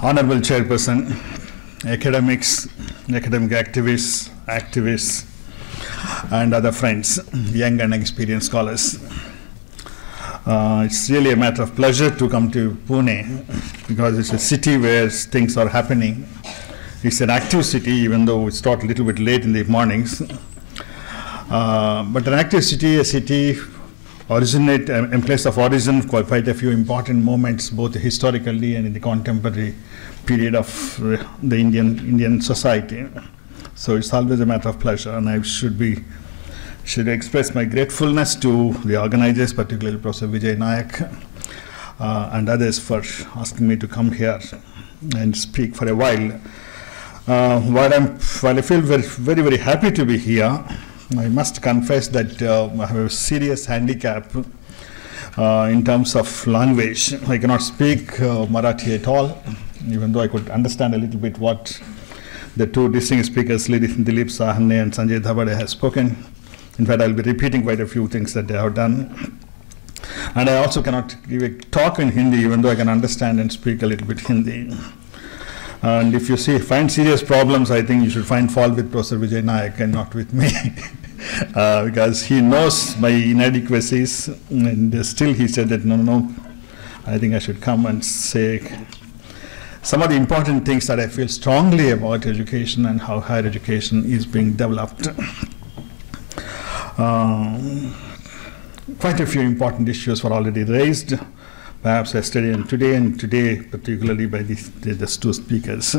Honorable Chairperson, academics, academic activists, and other friends, young and experienced scholars. It's really a matter of pleasure to come to Pune because it's a city where things are happening. It's an active city, even though we start a little bit late in the mornings. But an active city, a city in place of origin for quite a few important moments, both historically and in the contemporary period of the Indian society. So it's always a matter of pleasure, and I should express my gratefulness to the organizers, particularly Professor Vijay Nayak and others, for asking me to come here and speak for a while. While I feel very, very happy to be here, I must confess that I have a serious handicap in terms of language. I cannot speak Marathi at all, even though I could understand a little bit what the two distinguished speakers, Dilip Sahane and Sanjay Dhabade, have spoken. In fact, I'll be repeating quite a few things that they have done. And I also cannot give a talk in Hindi, even though I can understand and speak a little bit Hindi. And if you find serious problems, I think you should find fault with Professor Vijay Nayak and not with me, because he knows my inadequacies, and still he said that, no, I think I should come and say some of the important things that I feel strongly about education and how higher education is being developed. Quite a few important issues were already raised, perhaps yesterday and today particularly by these two speakers.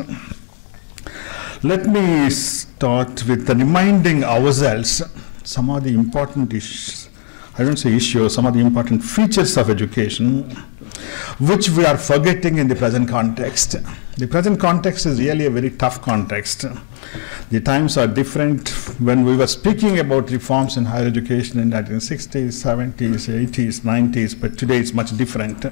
Let me start with reminding ourselves some of the important issues, I don't say issues, some of the important features of education, which we are forgetting in the present context. The present context is really a very tough context. The times are different. When we were speaking about reforms in higher education in the 1960s, 70s, 80s, 90s, but today it's much different.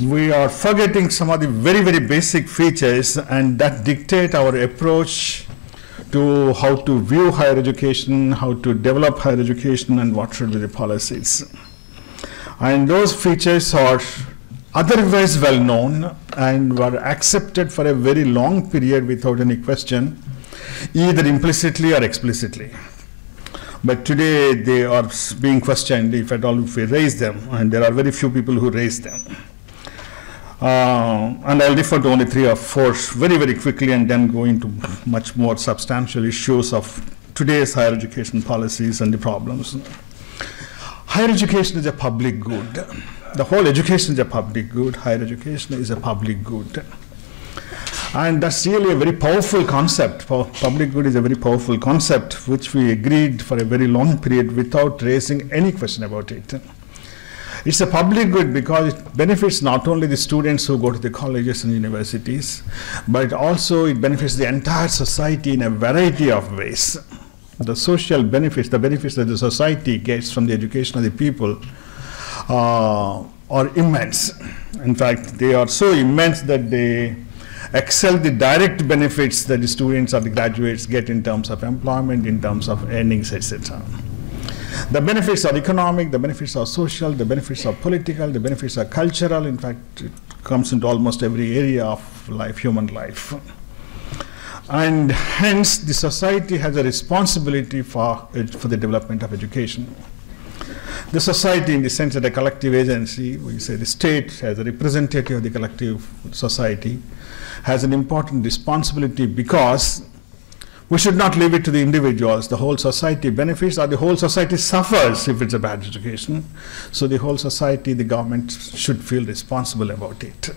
We are forgetting some of the very, very basic features, and that dictate our approach to how to view higher education, how to develop higher education, and what should be the policies. And those features are otherwise well known and were accepted for a very long period without any question, either implicitly or explicitly. But today they are being questioned, if at all if we raise them, and there are very few people who raise them. And I'll refer to only 3 or 4 very, very quickly, and then go into much more substantial issues of today's higher education policies and the problems. Higher education is a public good. The whole education is a public good. Higher education is a public good. And that's really a very powerful concept. Public good is a very powerful concept, which we agreed for a very long period without raising any question about it. It's a public good because it benefits not only the students who go to the colleges and universities, but also it benefits the entire society in a variety of ways. The social benefits, the benefits that the society gets from the education of the people are immense. In fact, they are so immense that they excel the direct benefits that the students or the graduates get in terms of employment, in terms of earnings, etc. The benefits are economic, the benefits are social, the benefits are political, the benefits are cultural. In fact, it comes into almost every area of life, human life. And hence, the society has a responsibility for the development of education. The society, in the sense of a collective agency, we say the state as a representative of the collective society, has an important responsibility, because we should not leave it to the individuals. The whole society benefits, or the whole society suffers if it's a bad education. So the whole society, the government, should feel responsible about it.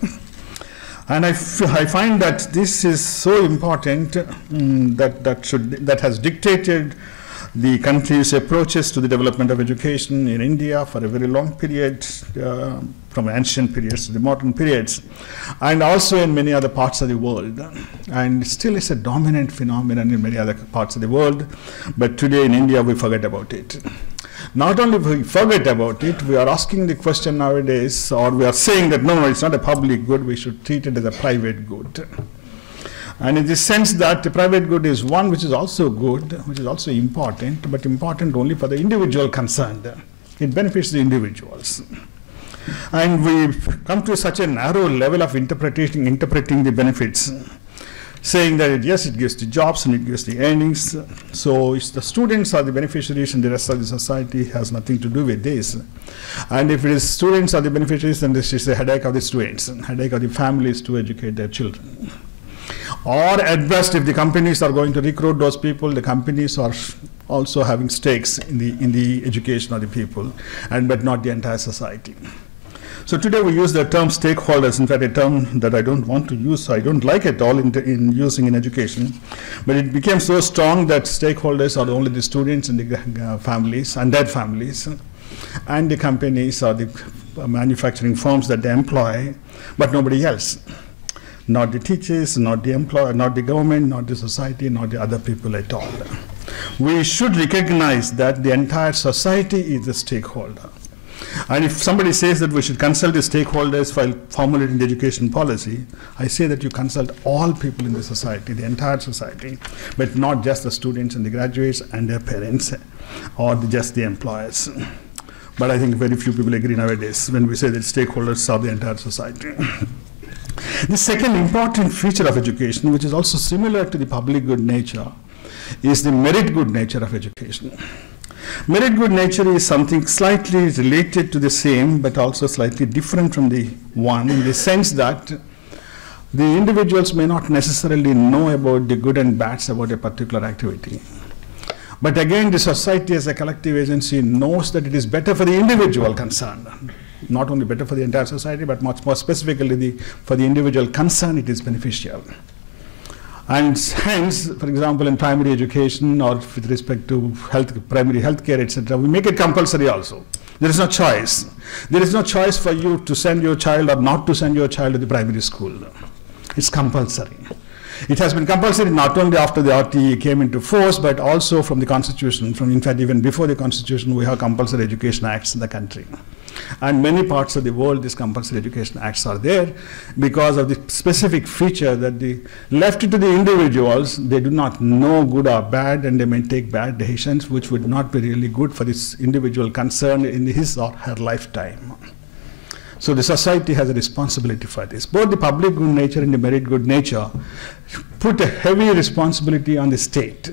And I find that this is so important that has dictated the country's approaches to the development of education in India for a very long period, from ancient periods to the modern periods, and also in many other parts of the world. And still it's a dominant phenomenon in many other parts of the world, but today in India we forget about it. Not only we forget about it, we are asking the question nowadays, or we are saying that no, it's not a public good, we should treat it as a private good. And in the sense that the private good is one which is also good, which is also important, but important only for the individual concerned. It benefits the individuals. And we come to such a narrow level of interpreting the benefits, saying that yes, it gives the jobs and it gives the earnings. So it's the students are the beneficiaries and the rest of the society has nothing to do with this. And if it is students are the beneficiaries, then this is the headache of the students and headache of the families to educate their children. Or at best, if the companies are going to recruit those people, the companies are also having stakes in the education of the people, but not the entire society. So today we use the term stakeholders, in fact a term that I don't want to use, I don't like at all in using in education, but it became so strong that stakeholders are only the students and the families and their families, and the companies or the manufacturing firms that they employ, but nobody else. Not the teachers, not the employer, not the government, not the society, not the other people at all. We should recognize that the entire society is a stakeholder. And if somebody says that we should consult the stakeholders while formulating the education policy, I say that you consult all people in the society, the entire society, but not just the students and the graduates and their parents, or just the employers. But I think very few people agree nowadays when we say that stakeholders are the entire society. The second important feature of education, which is also similar to the public good nature, is the merit good nature of education. Merit good nature is something slightly related to the same, but also slightly different from the one, in the sense that the individuals may not necessarily know about the good and bads about a particular activity. But again, the society as a collective agency knows that it is better for the individual concerned. Not only better for the entire society, but much more specifically for the individual concerned, it is beneficial. And hence, for example, in primary education or with respect to primary health care, etc., we make it compulsory also. There is no choice. There is no choice for you to send your child or not to send your child to the primary school. It's compulsory. It has been compulsory not only after the RTE came into force, but also from the Constitution. In fact, even before the Constitution, we have compulsory education acts in the country. And many parts of the world, these compulsory education acts are there because of the specific feature that the left to the individuals, they do not know good or bad, and they may take bad decisions which would not be really good for this individual concerned in his or her lifetime. So the society has a responsibility for this. Both the public good nature and the merit good nature put a heavy responsibility on the state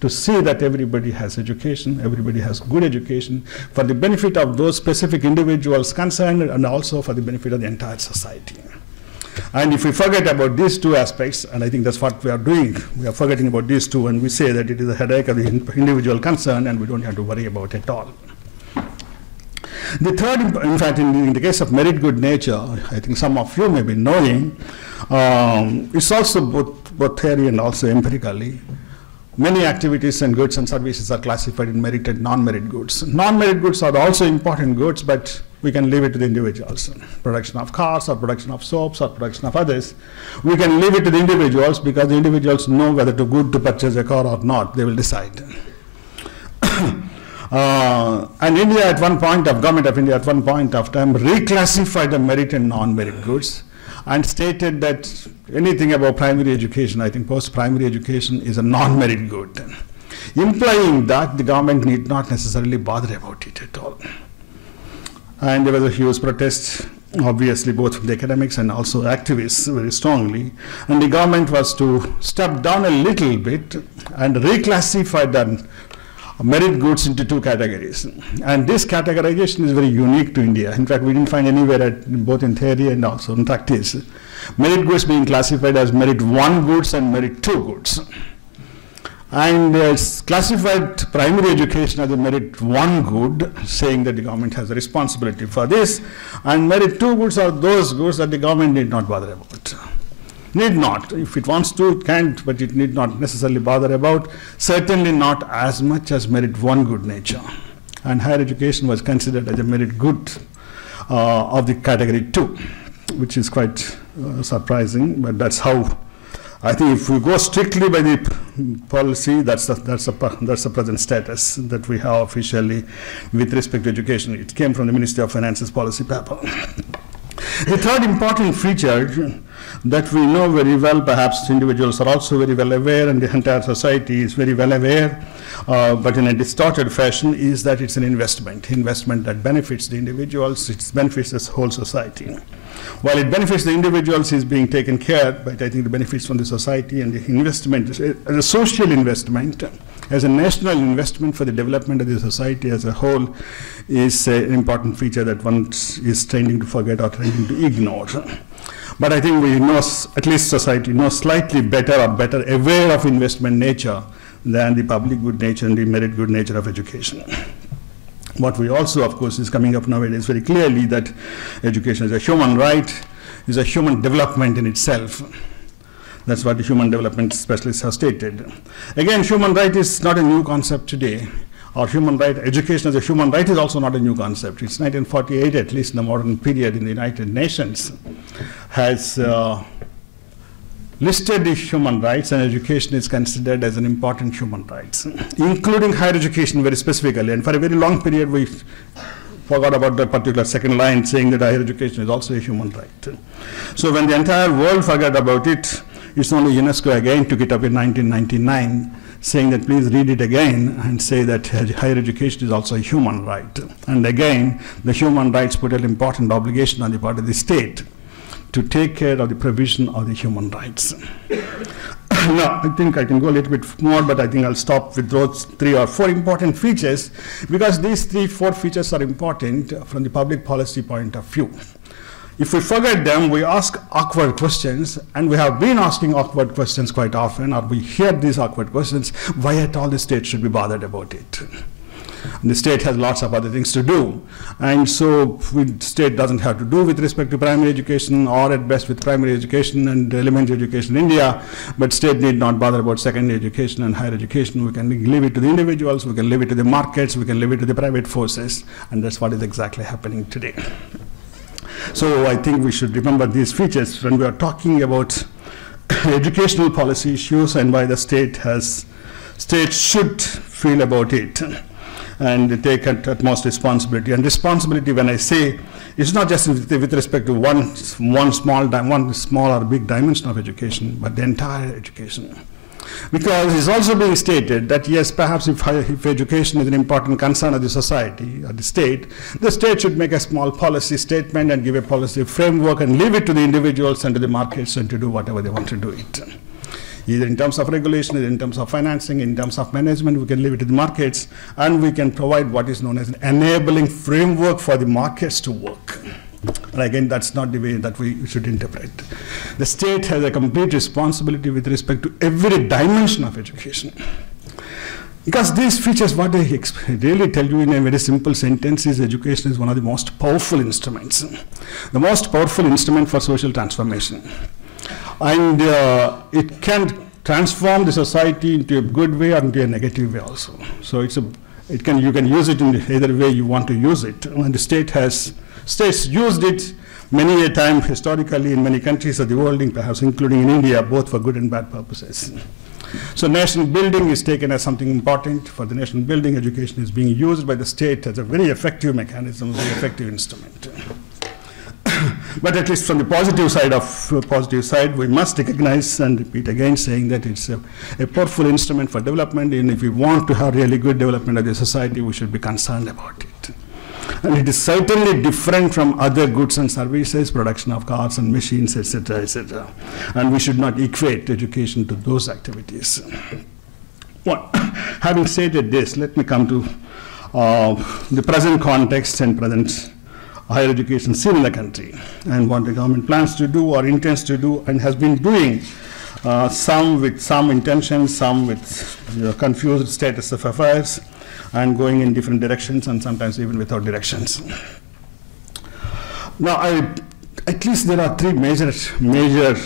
to see that everybody has education, everybody has good education for the benefit of those specific individuals concerned and also for the benefit of the entire society. And if we forget about these two aspects, and I think that's what we are doing, we are forgetting about these two, and we say that it is a headache of the individual concern and we don't have to worry about it at all. The third, in fact, in the case of merit good nature, I think some of you may be knowing, it's also both theory and also empirically. Many activities and goods and services are classified in merit and non-merit goods. Non-merit goods are also important goods, but we can leave it to the individuals. Production of cars or production of soaps or production of others, we can leave it to the individuals because the individuals know whether to purchase a car or not. They will decide. And India at one point of, government of India at one point of time reclassified the merit and non-merit goods and stated that anything about primary education, I think post-primary education is a non-merit good, implying that the government need not necessarily bother about it at all. And there was a huge protest, obviously both from the academics and also activists very strongly, and the government was to step down a little bit and reclassify the merit goods into two categories. And this categorization is very unique to India. In fact, we didn't find anywhere, both in theory and also in practice, merit goods being classified as merit 1 goods and merit 2 goods. And it's classified primary education as a merit 1 good, saying that the government has a responsibility for this, and merit 2 goods are those goods that the government need not bother about. Need not. If it wants to, it can't, but it need not necessarily bother about. Certainly not as much as merit 1 good nature. And higher education was considered as a merit good of the category 2, which is quite surprising, but that's how. I think if we go strictly by the policy, that's the present status that we have officially with respect to education. It came from the Ministry of Finance's policy paper. The third important feature that we know very well. Perhaps individuals are also very well aware, and the entire society is very well aware, but in a distorted fashion, is that it's an investment that benefits the individuals, it benefits the whole society. While it benefits the individuals, is being taken care, but I think the benefits from the society and the investment, as a social investment, as a national investment for the development of the society as a whole, is an important feature that one is tending to forget or tending to ignore. But I think we know, at least society knows slightly better or better aware of investment nature than the public good nature and the merit good nature of education. What we also, of course, is coming up nowadays very clearly that education is a human right, is a human development in itself. That's what the human development specialists have stated. Again, human right is not a new concept today. Or human right, education as a human right is also not a new concept. It's 1948, at least in the modern period in the United Nations, has listed the human rights, and education is considered as an important human right, including higher education very specifically. And for a very long period, we forgot about that particular second line saying that higher education is also a human right. So when the entire world forgot about it, it's only UNESCO again took it up in 1999, saying that please read it again and say that higher education is also a human right. And again, the human rights put an important obligation on the part of the state to take care of the provision of the human rights. Now, I think I can go a little bit more, but I think I'll stop with those 3 or 4 important features, because these 3-4 features are important from the public policy point of view. If we forget them, we ask awkward questions, and we have been asking awkward questions quite often, or we hear these awkward questions, why at all the state should be bothered about it? And the state has lots of other things to do. And so the state doesn't have to do with respect to primary education, or at best with primary education and elementary education in India, but state need not bother about secondary education and higher education. We can leave it to the individuals, we can leave it to the markets, we can leave it to the private forces, and that's what is exactly happening today. So I think we should remember these features when we are talking about educational policy issues and why the state should feel about it and take utmost responsibility. And responsibility, when I say, it's not just with respect to one small or big dimension of education, but the entire education. Because it's also being stated that yes, perhaps if education is an important concern of the society or the state should make a small policy statement and give a policy framework and leave it to the individuals and to the markets and to do whatever they want to do it. Either in terms of regulation, either in terms of financing, in terms of management, we can leave it to the markets, and we can provide what is known as an enabling framework for the markets to work. And again, that's not the way that we should interpret. The state has a complete responsibility with respect to every dimension of education. Because these features, what they really tell you in a very simple sentence is education is one of the most powerful instruments. The most powerful instrument for social transformation. And it can transform the society into a good way or into a negative way also. So you can use it in either way you want to use it. And the states used it many a time historically in many countries of the world, perhaps including in India, both for good and bad purposes. So national building is taken as something important. For the national building, education is being used by the state as a very effective mechanism, very effective instrument. But at least from the positive side, we must recognize and repeat again, saying that it's a powerful instrument for development, and if we want to have really good development of the society, we should be concerned about it. And it is certainly different from other goods and services, production of cars and machines, etc., etc. And we should not equate education to those activities. Well, having stated this, let me come to the present context and present higher education scene in the country, and what the government plans to do or intends to do and has been doing, some with some intention, some with confused status of affairs, and going in different directions, and sometimes even without directions. Now, at least there are 3 major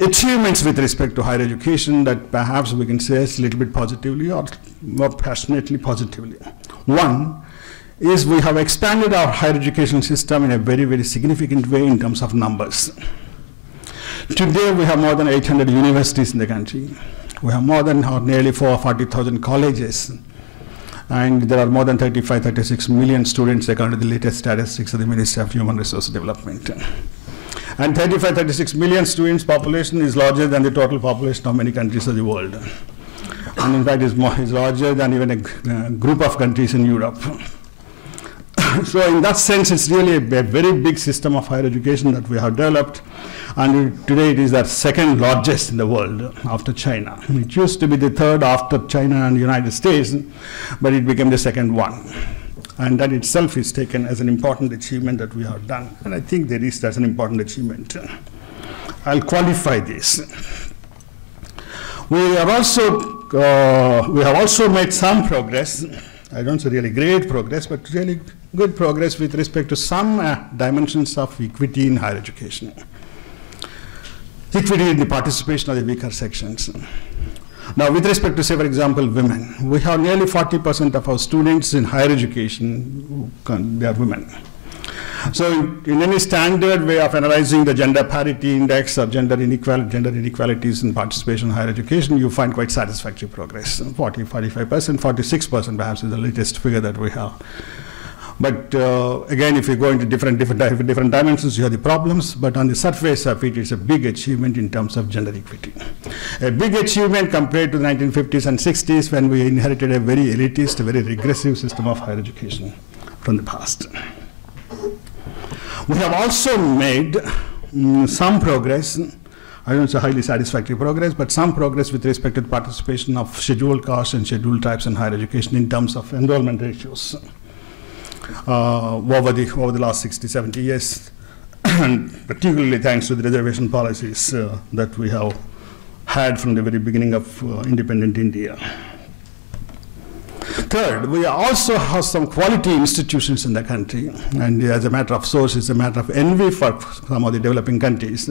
achievements with respect to higher education that perhaps we can say a little bit positively or more passionately positively. One is we have expanded our higher education system in a very, very significant way in terms of numbers. Today, we have more than 800 universities in the country. We have more than or nearly 40,000 colleges. And there are more than 36 million students according to the latest statistics of the Ministry of Human Resource Development. And 35, 36 million students population is larger than the total population of many countries of the world. And in fact, is larger than even a group of countries in Europe. So in that sense, it's really a very big system of higher education that we have developed. And today it is the second largest in the world after China. It used to be the third after China and the United States, but it became the second one. And that itself is taken as an important achievement that we have done. And I think that's an important achievement. I'll qualify this. We have also made some progress. I don't say really great progress, but really good progress with respect to some dimensions of equity in higher education. Equity in the participation of the weaker sections. Now, with respect to, say, for example, women, we have nearly 40% of our students in higher education, they are women. So in any standard way of analyzing the gender parity index or gender inequalities in participation in higher education, you find quite satisfactory progress. 40, 45%, 46% perhaps is the latest figure that we have. But again, if you go into different dimensions, you have the problems. But on the surface of it, it's a big achievement in terms of gender equity. A big achievement compared to the 1950s and 60s when we inherited a very elitist, very regressive system of higher education from the past. We have also made some progress. I don't say highly satisfactory progress, but some progress with respect to the participation of scheduled castes and scheduled tribes in higher education in terms of enrollment ratios. Over the last 60, 70 years, and particularly thanks to the reservation policies that we have had from the very beginning of independent India. Third, we also have some quality institutions in the country, and as a matter of source, it's a matter of envy for some of the developing countries.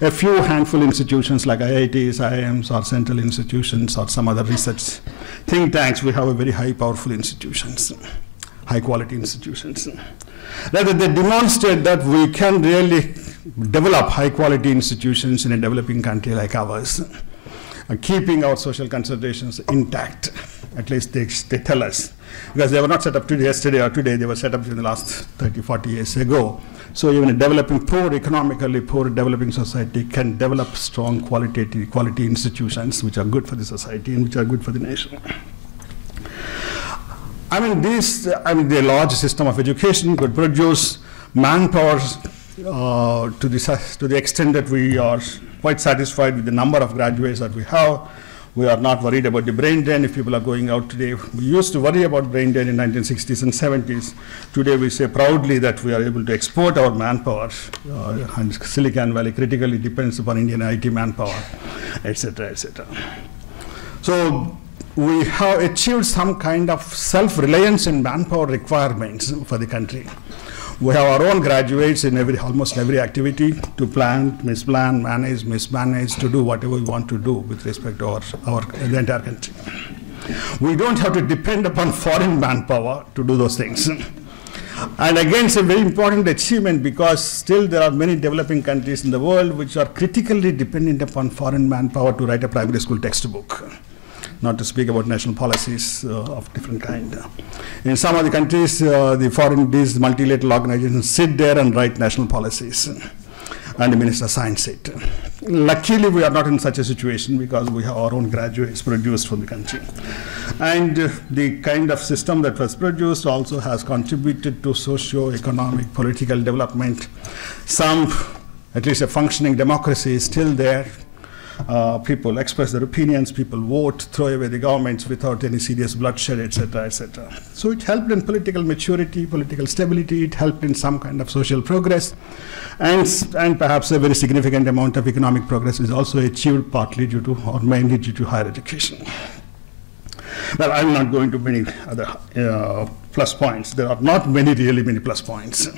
A few handful institutions like IITs, IIMs, or central institutions, or some other research think tanks, we have a very high, powerful institutions. High-quality institutions. Rather, they demonstrate that we can really develop high-quality institutions in a developing country like ours, keeping our social considerations intact. At least they tell us. Because they were not set up yesterday or today, they were set up in the last 30, 40 years ago. So even a developing, economically poor developing society can develop strong quality institutions which are good for the society and which are good for the nation. The large system of education could produce manpower to the extent that we are quite satisfied with the number of graduates that we have. We are not worried about the brain drain if people are going out today. We used to worry about brain drain in 1960s and 70s. Today we say proudly that we are able to export our manpower, and Silicon Valley critically depends upon Indian IT manpower, etc., etc. So we have achieved some kind of self-reliance in manpower requirements for the country. We have our own graduates in almost every activity to plan, misplan, manage, mismanage, to do whatever we want to do with respect to the entire country. We don't have to depend upon foreign manpower to do those things. And again, it's a very important achievement because still there are many developing countries in the world which are critically dependent upon foreign manpower to write a primary school textbook. Not to speak about national policies of different kind. In some of the countries, these multilateral organizations sit there and write national policies, and the minister signs it. Luckily, we are not in such a situation because we have our own graduates produced from the country. And the kind of system that was produced also has contributed to socio-economic, political development. At least a functioning democracy is still there. People express their opinions, people vote, throw away the governments without any serious bloodshed, etc., etc. So it helped in political maturity, political stability, it helped in some kind of social progress, and perhaps a very significant amount of economic progress is also achieved partly due to, or mainly due to higher education. Well, I'm not going to many other plus points. There are not really many plus points.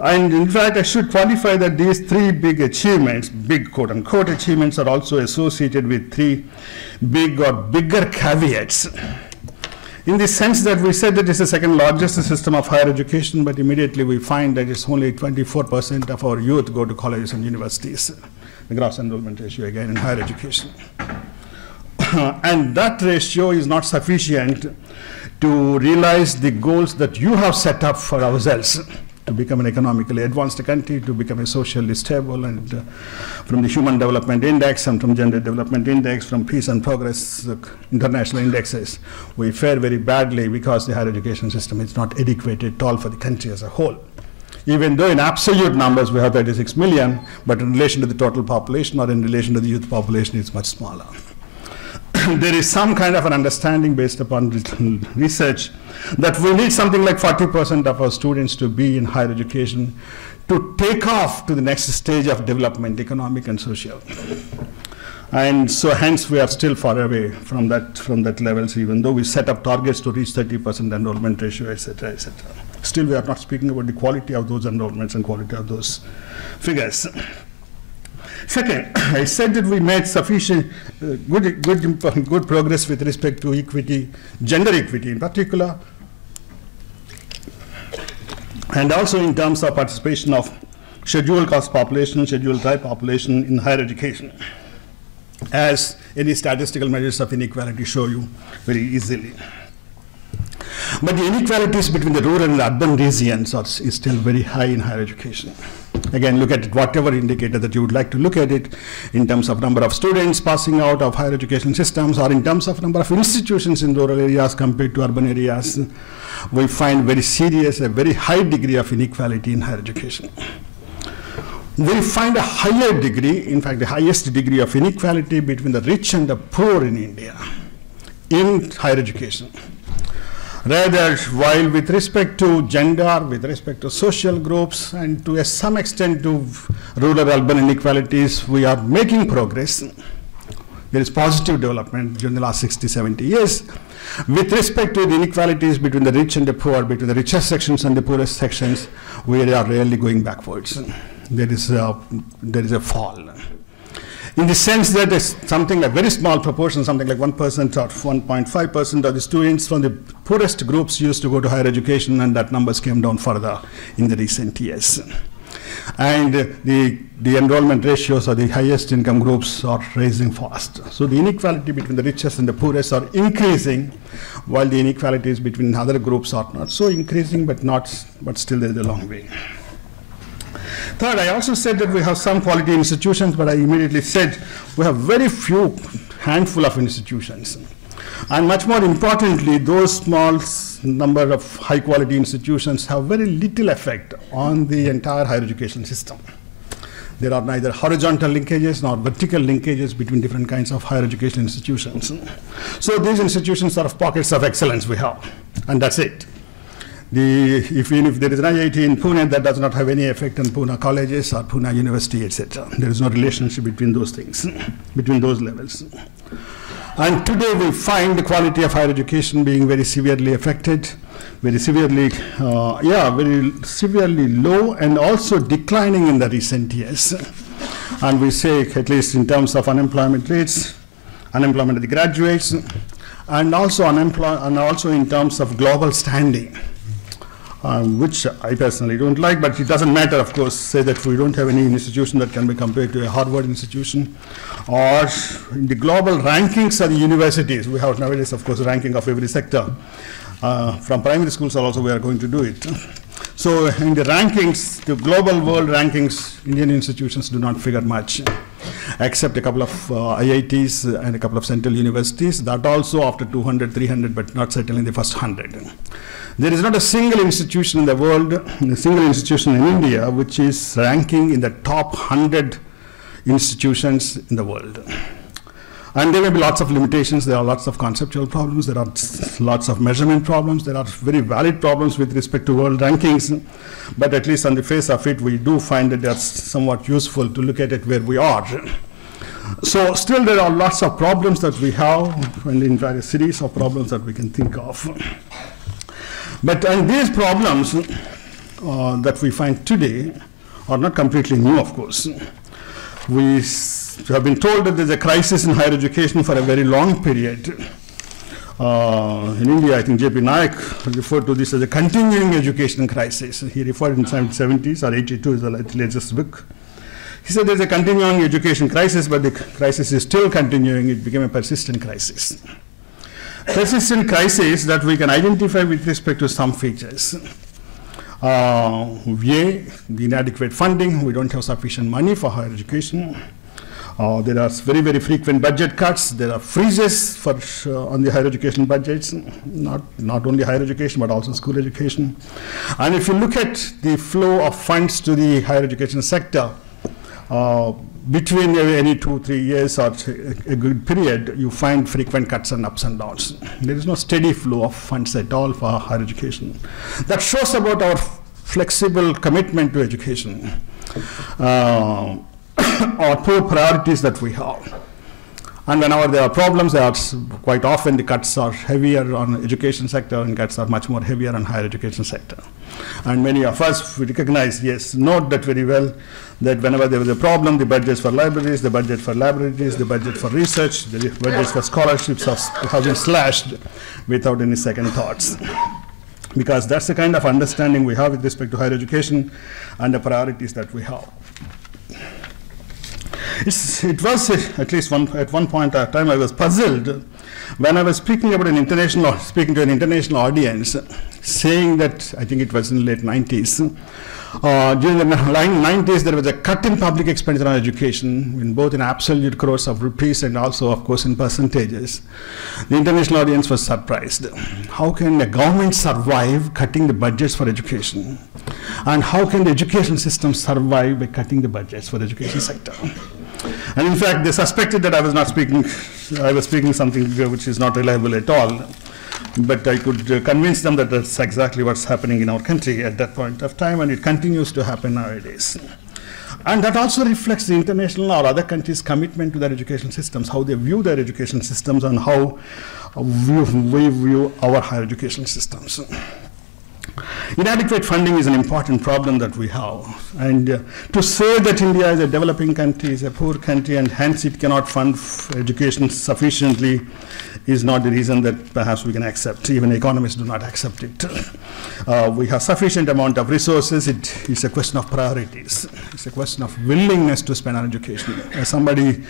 And in fact, I should qualify that these three big achievements, big quote-unquote achievements, are also associated with three big or bigger caveats. In the sense that we said that it's the second largest system of higher education, but immediately we find that it's only 24% of our youth go to colleges and universities. The gross enrollment ratio, again, in higher education. And that ratio is not sufficient to realize the goals that you have set up for ourselves to become an economically advanced country, to become a socially stable, and from the Human Development Index and from Gender Development Index, from Peace and Progress international indexes, we fare very badly because the higher education system is not adequate at all for the country as a whole. Even though in absolute numbers we have 36 million, but in relation to the total population or in relation to the youth population, it's much smaller. There is some kind of an understanding based upon research that we need something like 40% of our students to be in higher education to take off to the next stage of development, economic and social. And so hence we are still far away from that levels, even though we set up targets to reach 30% enrollment ratio, etc., etc. Still we are not speaking about the quality of those enrollments and quality of those figures. Second, I said that we made sufficient good progress with respect to equity, gender equity in particular, and also in terms of participation of scheduled caste population, scheduled tribe population in higher education, as any statistical measures of inequality show you very easily. But the inequalities between the rural and urban regions is still very high in higher education. Again, look at it, whatever indicator that you would like to look at it, in terms of number of students passing out of higher education systems, or in terms of number of institutions in rural areas compared to urban areas, we find very serious, a very high degree of inequality in higher education. We find a higher degree, in fact the highest degree of inequality between the rich and the poor in India in higher education. Rather, while with respect to gender, with respect to social groups, and to some extent to rural-urban inequalities, we are making progress. There is positive development during the last 60, 70 years. With respect to the inequalities between the rich and the poor, between the richest sections and the poorest sections, we are really going backwards. There is a fall. In the sense that it's something like very small proportion, something like 1% or 1.5% of the students from the poorest groups used to go to higher education, and that numbers came down further in the recent years. And the enrollment ratios of the highest income groups are rising fast. So the inequality between the richest and the poorest are increasing, while the inequalities between other groups are not so increasing, but still there is a long way. Third, I also said that we have some quality institutions, but I immediately said we have very few handful of institutions. And much more importantly, those small number of high quality institutions have very little effect on the entire higher education system. There are neither horizontal linkages nor vertical linkages between different kinds of higher education institutions. So these institutions are pockets of excellence we have, and that's it. Even if there is an IIT in Pune, that does not have any effect on Pune colleges or Pune University, etc. There is no relationship between those things, between those levels. And today we find the quality of higher education being very severely affected, very severely low, and also declining in the recent years. And we say, at least in terms of unemployment rates, unemployment of the graduates, and also in terms of global standing. Which I personally don't like, but it doesn't matter, of course, say that we don't have any institution that can be compared to a Harvard institution, or in the global rankings of the universities. We have nowadays, of course, ranking of every sector. From primary schools also we are going to do it. So in the rankings, the global world rankings, Indian institutions do not figure much, except a couple of IITs and a couple of central universities, that also after 200, 300, but not certainly in the first 100. There is not a single institution in the world, a single institution in India, which is ranking in the top 100 institutions in the world. And there may be lots of limitations, there are lots of conceptual problems, there are lots of measurement problems, there are very valid problems with respect to world rankings, but at least on the face of it, we do find that that's somewhat useful to look at it where we are. So still there are lots of problems that we have, and in fact a series of problems that we can think of. And these problems that we find today are not completely new, of course. We have been told that there's a crisis in higher education for a very long period. In India, I think J.P. Nayak referred to this as a continuing education crisis. He referred in the 70s, or 82 is the latest book. He said there's a continuing education crisis, but the crisis is still continuing. It became a persistent crisis. Persistent crisis that we can identify with respect to some features. The inadequate funding. We don't have sufficient money for higher education. There are very, very frequent budget cuts. There are freezes on the higher education budgets, not only higher education, but also school education. And if you look at the flow of funds to the higher education sector, between any 2-3 years or a good period, you find frequent cuts and ups and downs. There is no steady flow of funds at all for higher education. That shows about our flexible commitment to education, or poor priorities that we have. And whenever there are problems, quite often the cuts are heavier on education sector and cuts are much more heavier on higher education sector. And many of us, we recognize, yes, note that very well, that whenever there was a problem, the budgets for libraries, the budget for laboratories, the budget for research, the budgets for scholarships have been slashed without any second thoughts. Because that's the kind of understanding we have with respect to higher education and the priorities that we have. It was, at least at one point in time, I was puzzled when I was speaking to an international audience, saying that, I think it was in the late 90s, during the 90s, there was a cut in public expenditure on education, both in absolute crores of rupees and also, of course, in percentages. The international audience was surprised. How can a government survive cutting the budgets for education? And how can the education system survive by cutting the budgets for the education sector? And in fact, they suspected that I was speaking something which is not reliable at all. But I could convince them that that's exactly what's happening in our country at that point of time, and it continues to happen nowadays. And that also reflects the international or other countries' commitment to their education systems, how they view their education systems and how we view our higher education systems. Inadequate funding is an important problem that we have. And to say that India is a developing country, is a poor country, and hence it cannot fund education sufficiently is not the reason that perhaps we can accept. Even economists do not accept it. We have sufficient amount of resources. It's a question of priorities. It's a question of willingness to spend on education. As somebody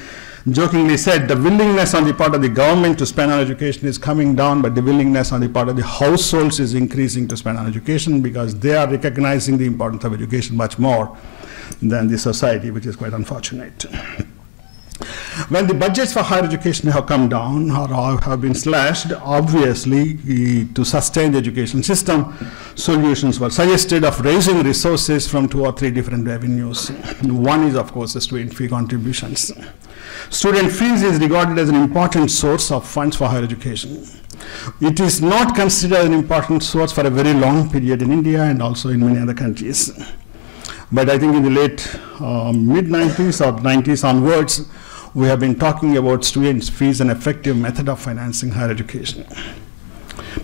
jokingly said, the willingness on the part of the government to spend on education is coming down, but the willingness on the part of the households is increasing to spend on education, because they are recognizing the importance of education much more than the society, which is quite unfortunate. When the budgets for higher education have come down or have been slashed, obviously, to sustain the education system, solutions were suggested of raising resources from 2 or 3 different avenues. One is, of course, the student fee contributions. Student fees is regarded as an important source of funds for higher education. It is not considered an important source for a very long period in India and also in many other countries. But I think in the late mid-90s or 90s onwards, we have been talking about students' fees, an effective method of financing higher education.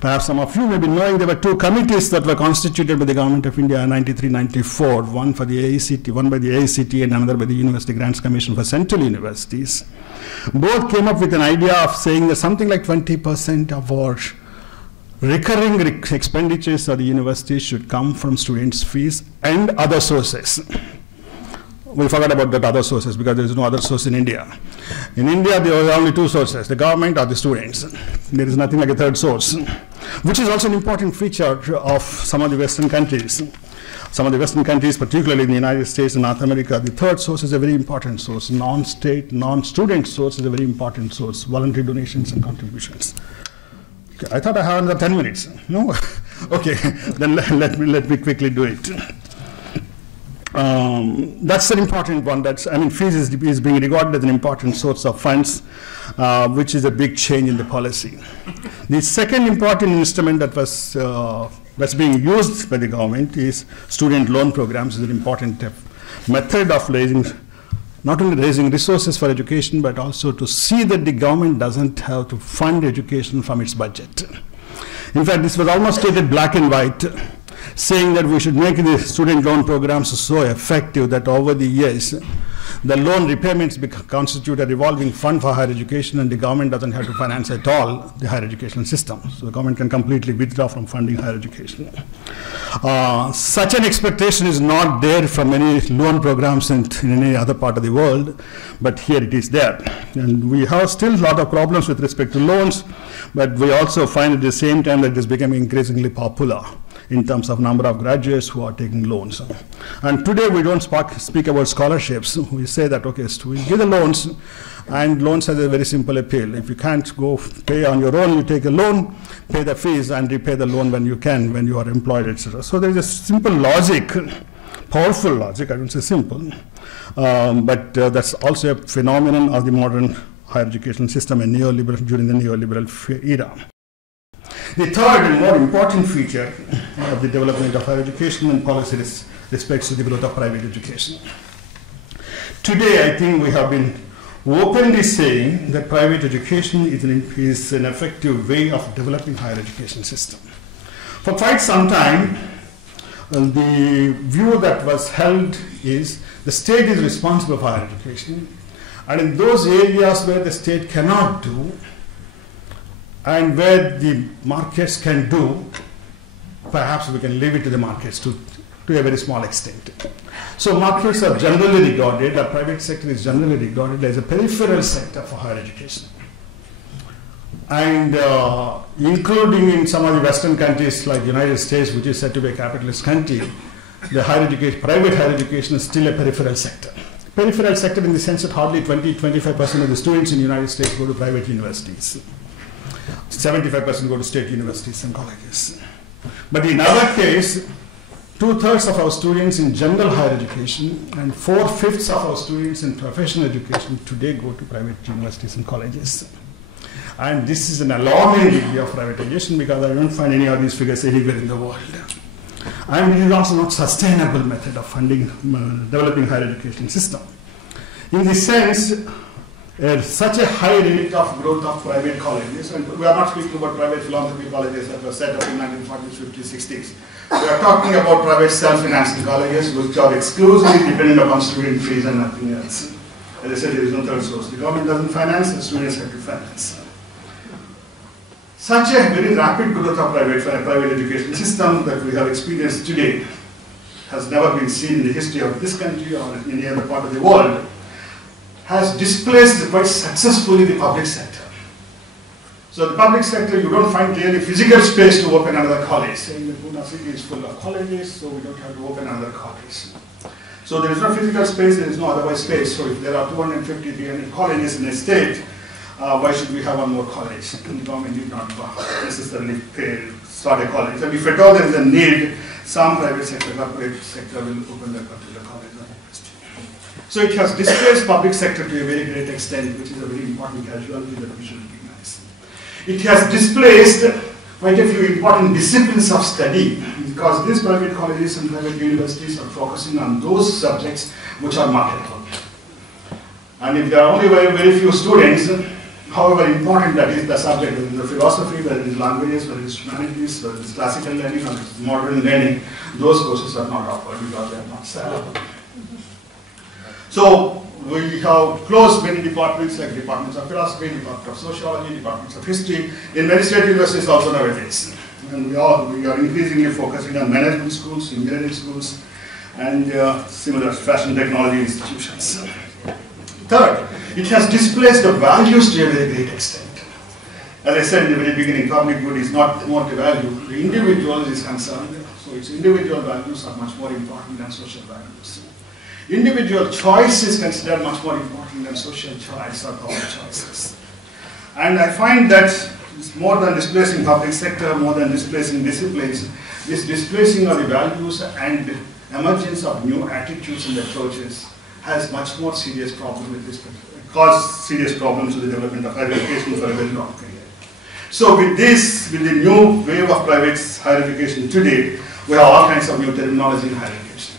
Perhaps some of you may be knowing there were 2 committees that were constituted by the Government of India in 93-94, one by the AICT and another by the University Grants Commission for Central Universities. Both came up with an idea of saying that something like 20% of our recurring expenditures of the universities should come from students' fees and other sources. We forgot about that other sources because there is no other source in India. In India, there are only 2 sources, the government or the students. There is nothing like a third source, which is also an important feature of some of the Western countries. Some of the Western countries, particularly in the United States and North America, the third source is a very important source. Non-state, non-student source is a very important source, voluntary donations and contributions. Okay, I thought I had another 10 minutes. No? Okay, then let me quickly do it. That's an important one. Fees is being regarded as an important source of funds, which is a big change in the policy. The second important instrument that was that's being used by the government is student loan programs. Is an important method of not only raising resources for education, but also to see that the government doesn't have to fund education from its budget. In fact, this was almost stated black and white, saying that we should make the student loan programs so effective that over the years, the loan repayments constitute a revolving fund for higher education, and the government doesn't have to finance at all the higher education system. So the government can completely withdraw from funding higher education. Such an expectation is not there from many loan programs in any other part of the world, but here it is there. And we have still a lot of problems with respect to loans, but we also find at the same time that it is becoming increasingly popular. in terms of number of graduates who are taking loans. And today we don't speak about scholarships. We say that, okay, so we give the loans, and loans has a very simple appeal. If you can't go pay on your own, you take a loan, pay the fees, and repay the loan when you can, when you are employed, etc. So there is a simple logic, powerful logic, I don't say simple, but that's also a phenomenon of the modern higher education system and during the neoliberal era. The third and more important feature of the development of higher education and policy respects to the growth of private education. Today, I think we have been openly saying that private education is an effective way of developing higher education system. For quite some time, the view that was held is the state is responsible for higher education, and in those areas where the state cannot do and where the markets can do, perhaps we can leave it to the markets to a very small extent. So markets are generally regarded, the private sector is generally regarded as a peripheral sector for higher education. And including in some of the Western countries like the United States, which is said to be a capitalist country, the private higher education is still a peripheral sector. Peripheral sector in the sense that hardly 20–25% of the students in the United States go to private universities. 75% go to state universities and colleges. But in our case, 2/3 of our students in general higher education and 4/5 of our students in professional education today go to private universities and colleges. And this is an alarming degree of privatization, because I don't find any of these figures anywhere in the world. And it is also not sustainable method of funding developing higher education system. In this sense, such a high rate of growth of private colleges, and we are not speaking about private philanthropy colleges that were set up in 1940s, 50s, 60s. We are talking about private self-financing colleges which are exclusively dependent upon student fees and nothing else. As I said, there is no third source. The government doesn't finance, the students have to finance. Such a very rapid growth of private education system that we have experienced today has never been seen in the history of this country or in any other part of the world, has displaced quite successfully the public sector. So the public sector, you don't find really physical space to open another college. Saying that Pune city is full of colleges, so we don't have to open another college. So there is no physical space, there is no otherwise space. So if there are 250, 300 colleges in a state, why should we have one more college? And the government did not necessarily start a college. And if at all there is a need, some private sector, corporate sector will open that particular college. So it has displaced public sector to a very great extent, which is a very important casualty that we should recognize. It has displaced quite a few important disciplines of study, because these private colleges and private universities are focusing on those subjects which are marketable. And if there are only very, very few students, however important that is the subject, whether it is philosophy, whether it is languages, whether it is humanities, whether it is classical learning, or it is modern learning, those courses are not offered because they are not sellable. So we have closed many departments like departments of philosophy, department of sociology, departments of history, in many state universities also nowadays. And we are increasingly focusing on management schools, engineering schools, and similar fashion technology institutions. Third, it has displaced the values to a very great extent. As I said in the very beginning, public good is not more the value. The individual is concerned, so its individual values are much more important than social values. Individual choice is considered much more important than social choice or public choices. And I find that it's more than displacing public sector, more than displacing disciplines, this displacing of the values and emergence of new attitudes and approaches has much more serious problem with this, caused serious problems to the development of higher education for a very long period. So with this, with the new wave of private higher education today, we have all kinds of new terminology in higher education.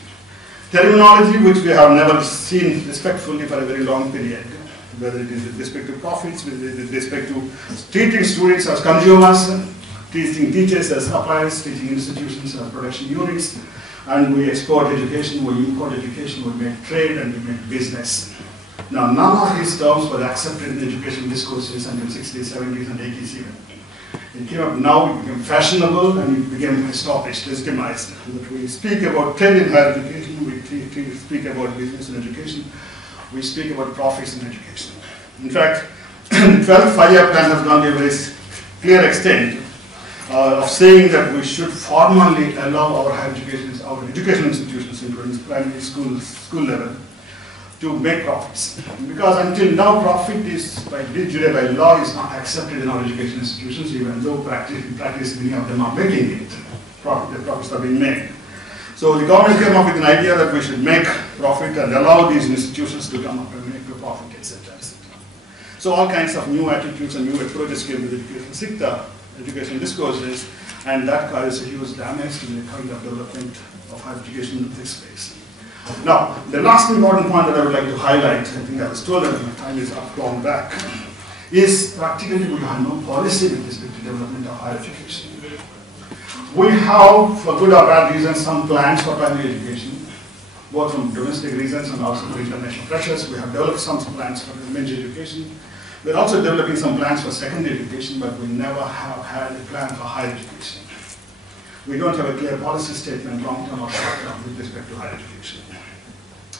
Terminology which we have never seen respectfully for a very long period, whether it is with respect to profits, with respect to treating students as consumers, treating teachers as suppliers, teaching institutions as production units, and we export education, we import education, we make trade, and we make business. Now, none of these terms were accepted in education discourses until 60s, 70s, and 80s even. It came up now, it became fashionable, and it became established, legitimized. That we speak about trade in higher education, we speak about business in education, we speak about profits in education. In fact, the 12th five-year plan has gone to a very clear extent of saying that we should formally allow our educational institutions, including primary school level, to make profits. Because until now, profit is by law is not accepted in our education institutions, even though in practice many of them are making it. The profits are being made. So the government came up with an idea that we should make profit and allow these institutions to come up and make a profit, etc., etc. So all kinds of new attitudes and new approaches came to the education sector, education discourses, and that caused a huge damage to the kind of development of higher education in this space. Now, the last important point that I would like to highlight, I think I was told that my time is up long back, is practically we have no policy with respect to development of higher education. We have, for good or bad reasons, some plans for primary education, both from domestic reasons and also for international pressures. We have developed some plans for elementary education. We're also developing some plans for secondary education, but we never have had a plan for higher education. We don't have a clear policy statement, long-term or short-term, with respect to higher education.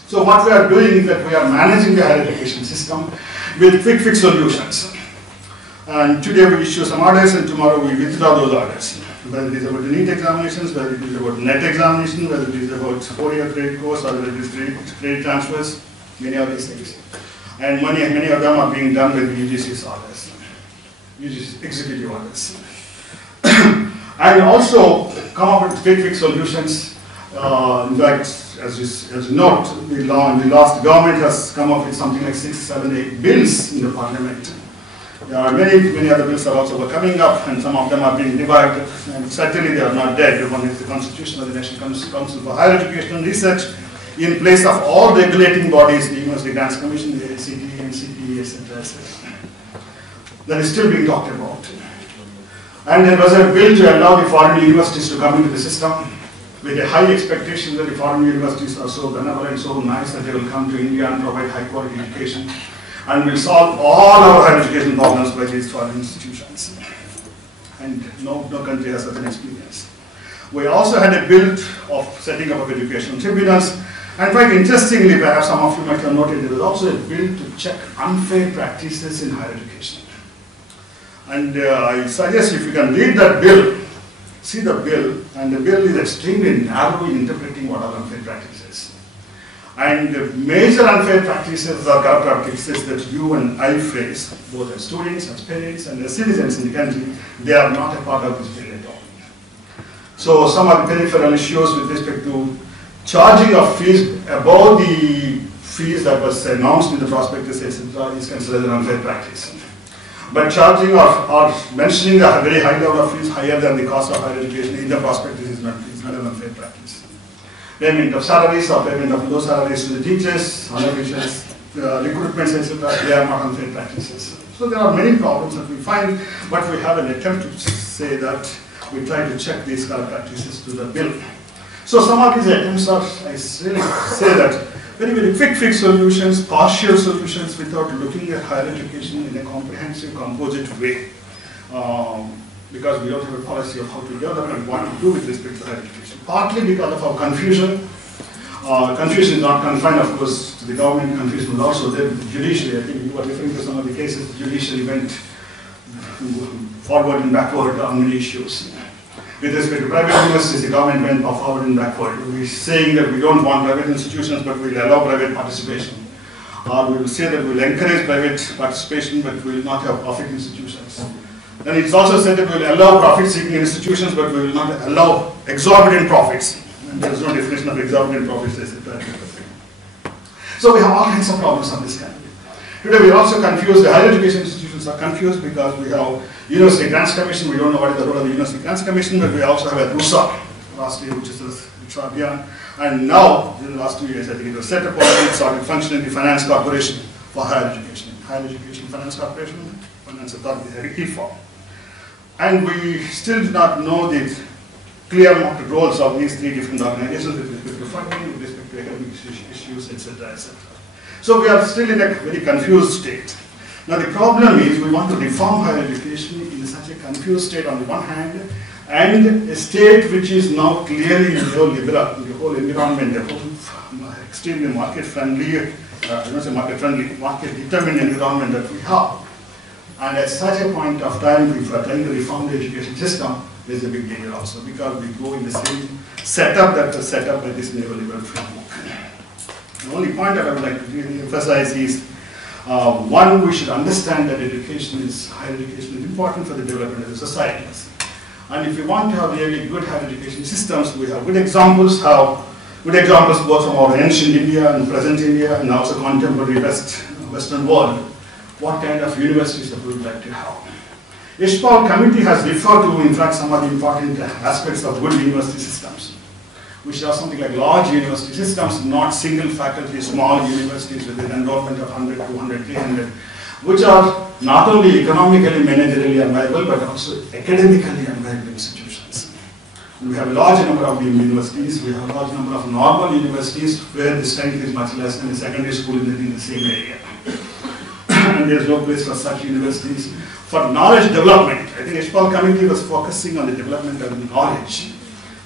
So what we are doing is that we are managing the higher education system with quick fix solutions. And today we issue some orders and tomorrow we withdraw those orders. Whether it is about the NEET examinations, whether it is about NET examination, whether it is about 4-year credit course, or whether it is credit transfers, many of these things. And many of them are being done with UGC's orders, UGC's executive orders. And also come up with quick fix solutions. In fact, as you note, the last government has come up with something like 6, 7, 8 bills in the parliament. There are many other bills are also coming up, and some of them are being revived, and certainly they are not dead. One is the Constitution of the National Council for Higher Education and Research, in place of all regulating bodies, the University Grants Commission, the ACT, NCT, etc., etc. That is still being talked about. And there was a bill to allow the foreign universities to come into the system, with a high expectation that the foreign universities are so benevolent, so nice that they will come to India and provide high quality education, and will solve all our higher education problems by these foreign institutions. And no country has such an experience. We also had a bill of setting up of educational tribunals, and quite interestingly, perhaps some of you might have noted, there was also a bill to check unfair practices in higher education. And I suggest if you can read that bill, see the bill, and the bill is extremely narrow in interpreting what are unfair practices. And the major unfair practices are corrupt practices that you and I face, both as students, as parents, and as citizens in the country. They are not a part of this bill at all. So some of the peripheral issues with respect to charging of fees above the fees that was announced in the prospectus, etc., is considered an unfair practice. But charging or mentioning a very high level of fees higher than the cost of higher education in the prospectus is not an unfair practice. Payment of salaries or payment of low salaries to the teachers, unofficials, recruitments, etc., they are not unfair practices. So there are many problems that we find, but we have an attempt to say that we try to check these corrupt practices to the bill. So some of these attempts are, I really say that, very quick fix solutions, partial solutions without looking at higher education in a comprehensive, composite way. Because we don't have a policy of how to develop and what to do with respect to higher education. Partly because of our confusion. Confusion is not confined, of course, to the government. Confusion was also there with the judiciary. I think you were referring to some of the cases the judiciary went forward and backward on many issues. With respect to private universities, the government went forward and backward. We're saying that we don't want private institutions, but we'll allow private participation. Or we will say that we'll encourage private participation, but we will not have profit institutions. Then it's also said that we will allow profit-seeking institutions, but we will not allow exorbitant profits. And there is no definition of exorbitant profits, etc. So we have all kinds of problems on this kind. Today we are also confused, the higher education institutions are confused because we have University Grants Commission, we don't know what is the role of the University Grants Commission, but we also have a RUSA last year, which is the Vicharvedh. And now, in the last 2 years, I think it was set up already, it started functioning the Finance Corporation for higher education. Higher Education Finance Corporation, Finance Authority, IFA. And we still do not know the clear roles of these three different organizations with respect to funding, with respect to economic issues, etc., etc. So we are still in a very confused state. Now the problem is we want to reform higher education in such a confused state on the one hand, and a state which is now clearly neoliberal, the whole environment, the whole extremely market-friendly, market-determined environment that we have. And at such a point of time, if we are trying to reform the education system, there's a big danger also, because we go in the same setup that was set up by this neoliberal framework. The only point that I would like to really emphasize is, one, we should understand that higher education is important for the development of the societies. And if we want to have really good higher education systems, we have good examples both from our ancient India and present India and also contemporary Western world, what kind of universities that we would like to have. Ishbal committee has referred to, in fact, some of the important aspects of good university systems, which are something like large university systems, not single faculty, small universities with an enrollment of 100, 200, 300, which are not only economically, managerially unviable, but also academically unviable institutions. We have a large number of universities, we have a large number of normal universities where the strength is much less than a secondary school in the same area. And there's no place for such universities. For knowledge development, I think Ishbal committee was focusing on the development of knowledge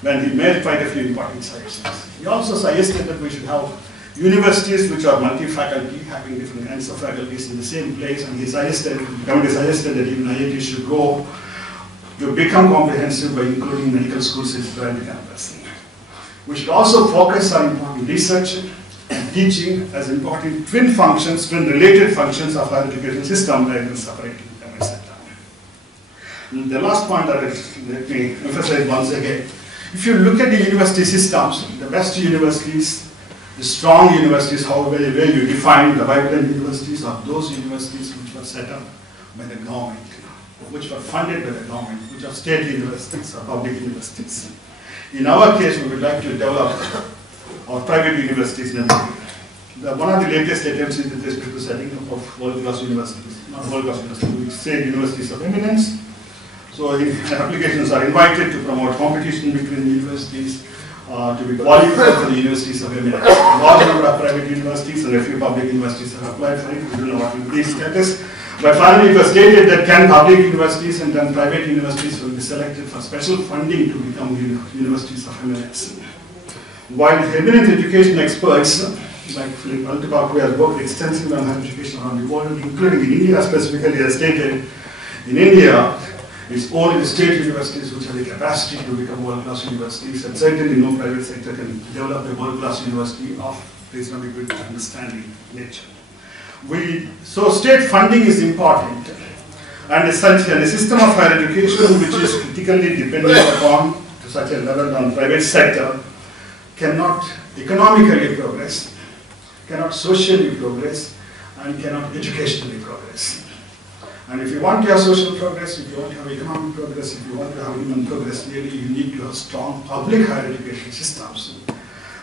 when he made quite a few important suggestions. He also suggested that we should have universities which are multi-faculty, having different kinds of faculties in the same place, and the committee suggested that even IIT should go to become comprehensive by including medical schools inside the campus. We should also focus on important research and teaching as important twin related functions of our education system rather than separating them, etc. The last point that let me emphasize once again. If you look at the university systems, the best universities, the strong universities, however way you define the vibrant universities, are those universities which were set up by the government, which were funded by the government, which are state universities or public universities. In our case, we would like to develop our private universities in India. One of the latest attempts is with respect to setting up of world-class universities, not world-class universities, we say universities of eminence. So applications are invited to promote competition between universities, to be qualified for the universities of eminence. A large number of private universities and a few public universities have applied for it. We don't know what will be the status. But finally, it was stated that 10 public universities and 10 private universities will be selected for special funding to become universities of eminence. While eminent education experts, like Philip Altebach, who has worked extensively on higher education around the world, including in India specifically, has stated, in India, it's only the state universities which have the capacity to become world-class universities, and certainly no private sector can develop a world-class university of reasonably good understanding nature. So state funding is important, and a system of higher education which is critically dependent upon to such a level on private sector cannot economically progress, cannot socially progress, and cannot educationally progress. And if you want to have social progress, if you want to have economic progress, if you want to have human progress, really you need to have strong public higher education systems.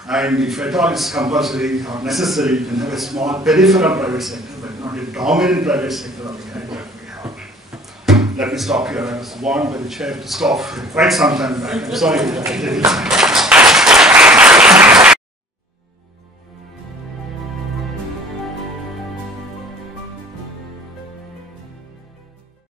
And if at all it's compulsory or necessary, you can have a small peripheral private sector, but not a dominant private sector of the kind that we have. Let me stop here. I was warned by the chair to stop quite some time back. I'm sorry for that.